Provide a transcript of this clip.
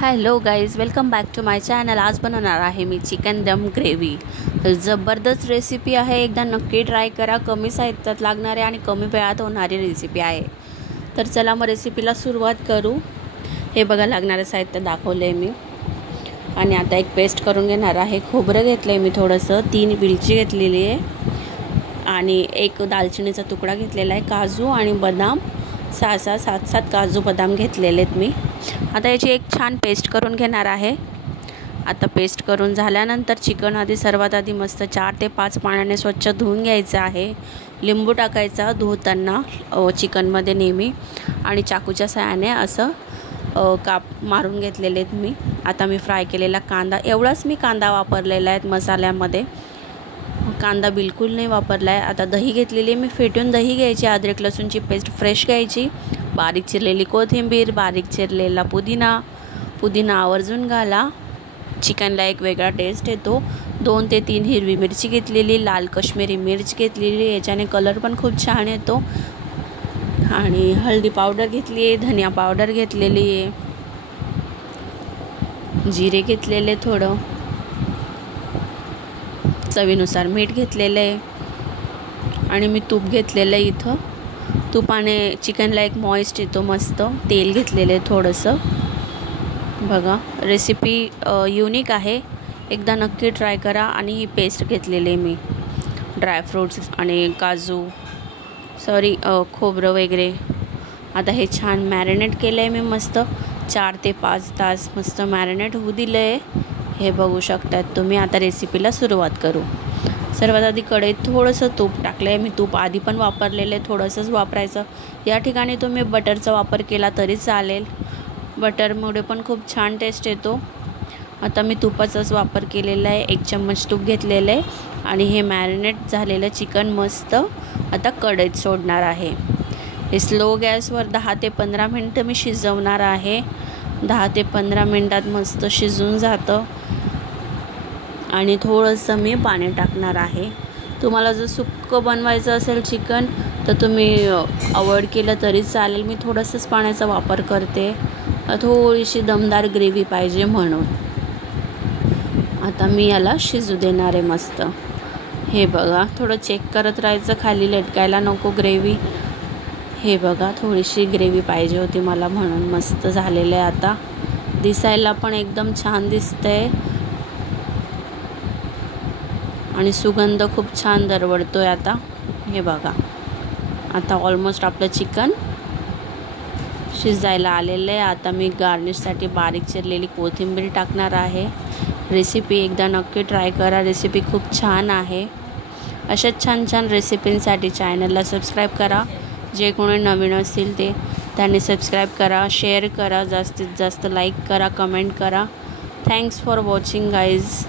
Hello guys, welcome back to my channel. आज बनवणार आहे मी चिकन दम ग्रेव्ही। ज़बरदस्त रेसिपी आहे, एकदा नक्की ट्राय करा। कमी साहित्यात लागणारी आणि कमी वेळात होणारी रेसिपी आहे। तर चला मग रेसिपीला सुरुवात करू। हे बघा, लागणारे साहित्य दाखवले मी। आणि आता एक पेस्ट करून घेणार आहे। खोबरं घेतलं आहे मी थोडंसं, 3 वेलची घेतलेली आहे आणि एक दालचिनीचा तुकडा घेतलेला आहे। काजू आणि बदाम 7 काजू बदाम घेतलेले आहेत मी। आता याची एक छान पेस्ट करून घेणार आहे। आता पेस्ट करून झाल्यानंतर चिकन सर्वात आधी मस्त 4 ते 5 पाण्याने स्वच्छ धुवून घ्यायचं आहे। लिंबू टाकायचा धुताना चिकनमध्ये नेहमी, आणि चाकूच्या साहाय्याने असं काप मारून घेतलेले आहेत मी। आता मी फ्राय केलेला कांदा, एवढाच मी कांदा वापरलेला आहे मसाल्यामध्ये, कांदा बिलकुल नाही वापरला आहे। आता दही घेतलेली मी फेटून दही घ्यायची, अद्रक लसूणची पेस्ट फ्रेश घ्यायची, बारीक चिरलेली कोथिंबीर, बारीक चिरलेला पुदिना आवर्जून घाला, चिकनला एक वेगळा टेस्ट येतो। 2 ते 3 हिरवी मिरची घेतलेली, लाल काश्मीरी मिर्च घेतलेली, याच्याने कलर पण खूप छान येतो। आणि हळदी पावडर घेतली आहे, धनिया पावडर घेतलेली आहे, जिरे घेतलेले थोडं, चवीनुसार मीठ घेतलेलं आहे, आणि मी तूप घेतलेलं आहे। इथं तुपाने चिकनला एक मॉइस्ट येतो मस्त। तेल घेतलेलं आहे थोडंसं। बघा, रेसिपी युनिक आहे, एकदा नक्की ट्राय करा। आणि ही पेस्ट घेतलेली आहे मी, ड्रायफ्रूट्स आणि खोबरं वगैरे। आता हे छान मॅरिनेट केलं आहे मी मस्त, 4 ते 5 तास मस्त मॅरिनेट होऊ दिलं आहे। हे बघू शकतात तुम्ही। आता रेसिपीला सुरुवात करू। सर्वात आधी कढईत थोडंसं तूप टाकलं आहे मी। तूप आधी पण वापरलेलं आहे, थोडंसंच वापरायचं। या ठिकाणी तुम्ही बटरचा वापर केला तरी चालेल, बटरमुळे पण खूप छान टेस्ट येतो। आता मी तुपाचाच वापर केलेला आहे, 1 चम्मच तूप घेतलेलं आहे। आणि हे मॅरिनेट झालेलं चिकन मस्त आता कढईत सोडणार आहे। हे स्लो गॅसवर 10 ते 15 मिनटं मी शिजवणार आहे। 10 ते 15 मिनटात मस्त शिजून जातं। आणि थोडंसं मी पाणी टाकणार आहे। तुम्हाला जर सुक्कं बनवायचं असेल चिकन तर तुम्ही अवॉइड केलं तरी चालेल, मी थोडंसंच पाण्याचा वापर करते, थोडीशी दमदार ग्रेव्ही पाहिजे म्हणून। आता मी याला शिजू देणार आहे मस्त। हे बघा, थोडं चेक करत राहायचं, खाली लटकायला नको ग्रेव्ही। हे बघा, थोडीशी ग्रेव्ही पाहिजे होती मला म्हणून मस्त झालेलं आहे। आता दिसायला पण एकदम छान दिसतंय आणि सुगंध खूप छान दरवळतोय आता। हे बघा, आता ऑलमोस्ट आपलं चिकन शिजायला आलेलं आहे। आता मी गार्निशसाठी बारीक चिरलेली कोथिंबीर टाकणार आहे। रेसिपी एकदा नक्की ट्राय करा, रेसिपी खूप छान आहे। अशाच छान रेसिपींसाठी चॅनलला सबस्क्राईब करा। जे कोणी नवीन असतील त्यांनी सबस्क्राईब करा, शेअर करा, जास्तीत जास्त लाईक करा, कमेंट करा। Thanks for watching guys.